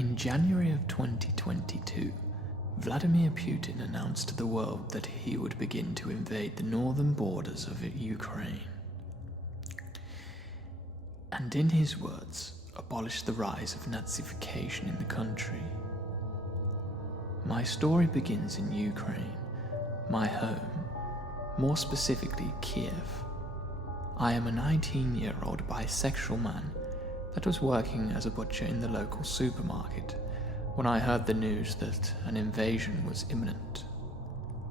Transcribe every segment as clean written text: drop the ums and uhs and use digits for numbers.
In January of 2022, Vladimir Putin announced to the world that he would begin to invade the northern borders of Ukraine. And in his words, abolish the rise of Nazification in the country. My story begins in Ukraine, my home, more specifically Kyiv. I am a 19-year-old bisexual man that was working as a butcher in the local supermarket when I heard the news that an invasion was imminent.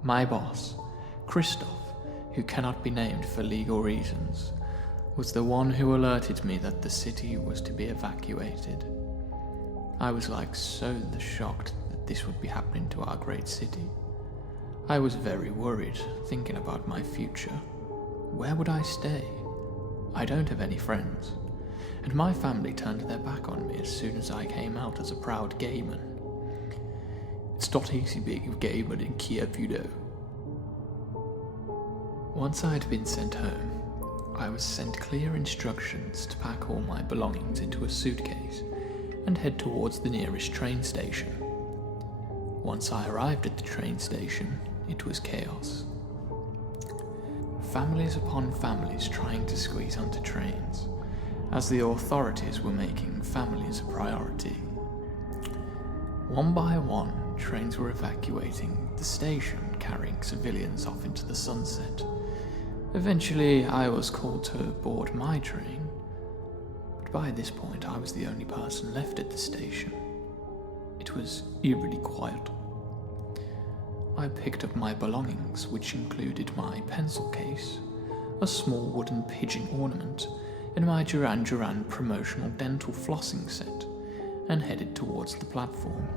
My boss, Christoph, who cannot be named for legal reasons, was the one who alerted me that the city was to be evacuated. I was so shocked that this would be happening to our great city. I was very worried, thinking about my future. Where would I stay? I don't have any friends, and my family turned their back on me as soon as I came out as a proud gay man. It's not easy being a gay man in Kyiv, you know. Once I had been sent home, I was sent clear instructions to pack all my belongings into a suitcase and head towards the nearest train station. Once I arrived at the train station, it was chaos. Families upon families trying to squeeze onto trains, as the authorities were making families a priority. One by one, trains were evacuating the station, carrying civilians off into the sunset. Eventually, I was called to board my train, but by this point I was the only person left at the station. It was eerily quiet. I picked up my belongings, which included my pencil case, a small wooden pigeon ornament, and my Duran Duran promotional dental flossing set, and headed towards the platform.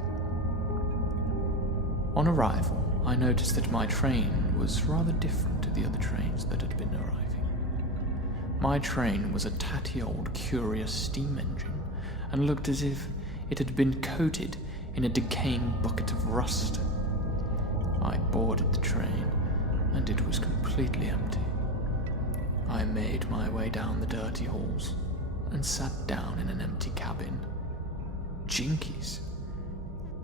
On arrival, I noticed that my train was rather different to the other trains that had been arriving. My train was a tatty old curious steam engine, and looked as if it had been coated in a decaying bucket of rust. I boarded the train, and it was completely empty. I made my way down the dirty halls, and sat down in an empty cabin. Jinkies!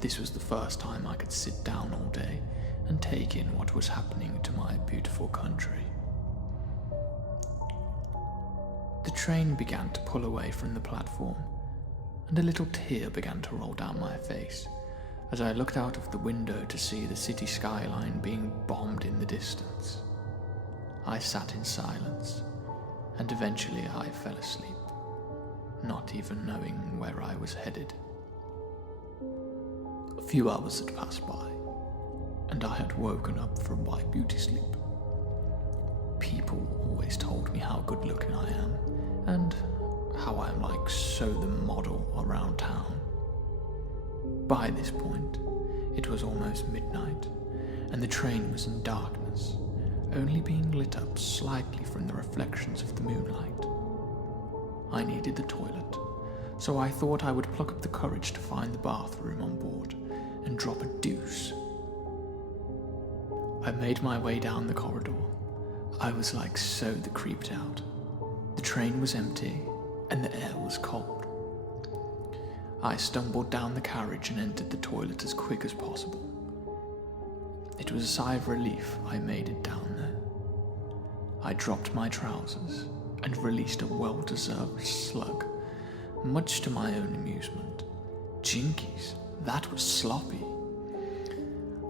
This was the first time I could sit down all day and take in what was happening to my beautiful country. The train began to pull away from the platform, and a little tear began to roll down my face as I looked out of the window to see the city skyline being bombed in the distance. I sat in silence, and eventually I fell asleep, not even knowing where I was headed. A few hours had passed by, and I had woken up from my beauty sleep. People always told me how good looking I am, and how I'm so the model around town. By this point, it was almost midnight, and the train was in darkness, only being lit up slightly from the reflections of the moonlight. I needed the toilet, so I thought I would pluck up the courage to find the bathroom on board and drop a deuce. I made my way down the corridor. I was so creeped out. The train was empty, and the air was cold. I stumbled down the carriage and entered the toilet as quick as possible. It was a sigh of relief I made it down there. I dropped my trousers and released a well-deserved slug, much to my own amusement. Jinkies, that was sloppy.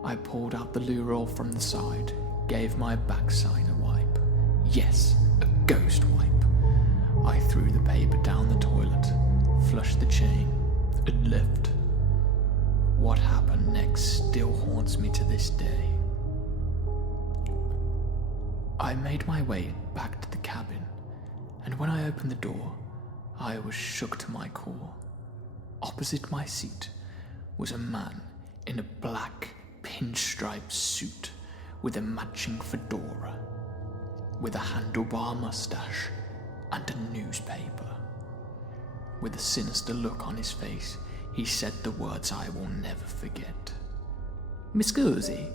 I pulled out the loo roll from the side, gave my backside a wipe. Yes, a ghost wipe. I threw the paper down the toilet, flushed the chain, and left. What happened next still haunts me to this day. I made my way back to the cabin, and when I opened the door, I was shook to my core. Opposite my seat was a man in a black pinstripe suit with a matching fedora, with a handlebar mustache and a newspaper. With a sinister look on his face, he said the words I will never forget. "Mi scusi."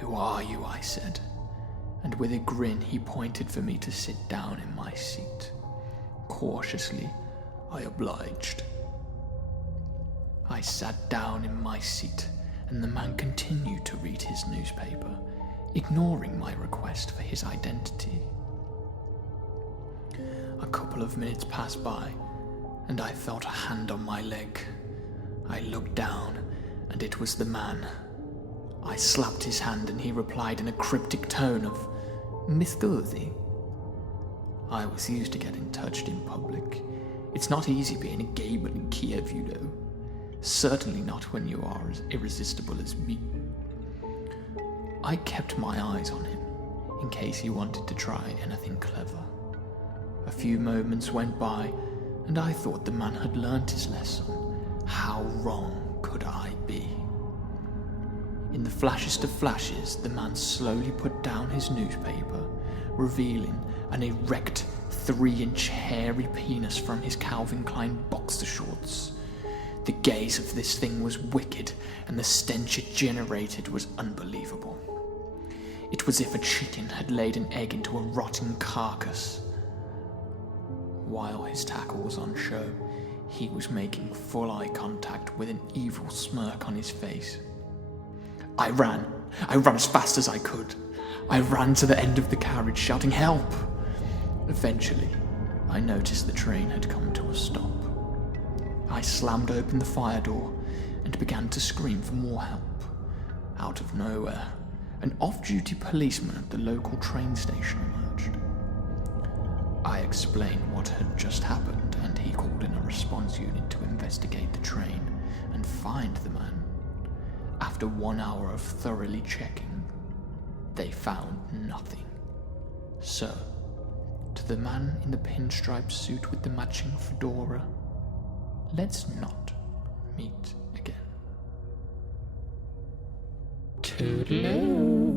"Who are you?" I said, and with a grin he pointed for me to sit down in my seat. Cautiously, I obliged. I sat down in my seat, and the man continued to read his newspaper, ignoring my request for his identity. A couple of minutes passed by, and I felt a hand on my leg. I looked down, and it was the man. I slapped his hand, and he replied in a cryptic tone of, "Miss Dorothy." I was used to getting touched in public. It's not easy being a gamer in Kyiv, you know. Certainly not when you are as irresistible as me. I kept my eyes on him, in case he wanted to try anything clever. A few moments went by, and I thought the man had learnt his lesson. How wrong could I be? In the flashest of flashes, the man slowly put down his newspaper, revealing an erect 3-inch hairy penis from his Calvin Klein boxer shorts. The gaze of this thing was wicked, and the stench it generated was unbelievable. It was as if a chicken had laid an egg into a rotten carcass. While his tackle was on show, he was making full eye contact with an evil smirk on his face. I ran as fast as I could. I ran to the end of the carriage, shouting, "Help!" Eventually, I noticed the train had come to a stop. I slammed open the fire door and began to scream for more help. Out of nowhere, an off-duty policeman at the local train station emerged. I explained what had just happened, and he called in a response unit to investigate the train and find the man. After 1 hour of thoroughly checking, they found nothing. So, to the man in the pinstripe suit with the matching fedora, let's not meet again. Toodaloo.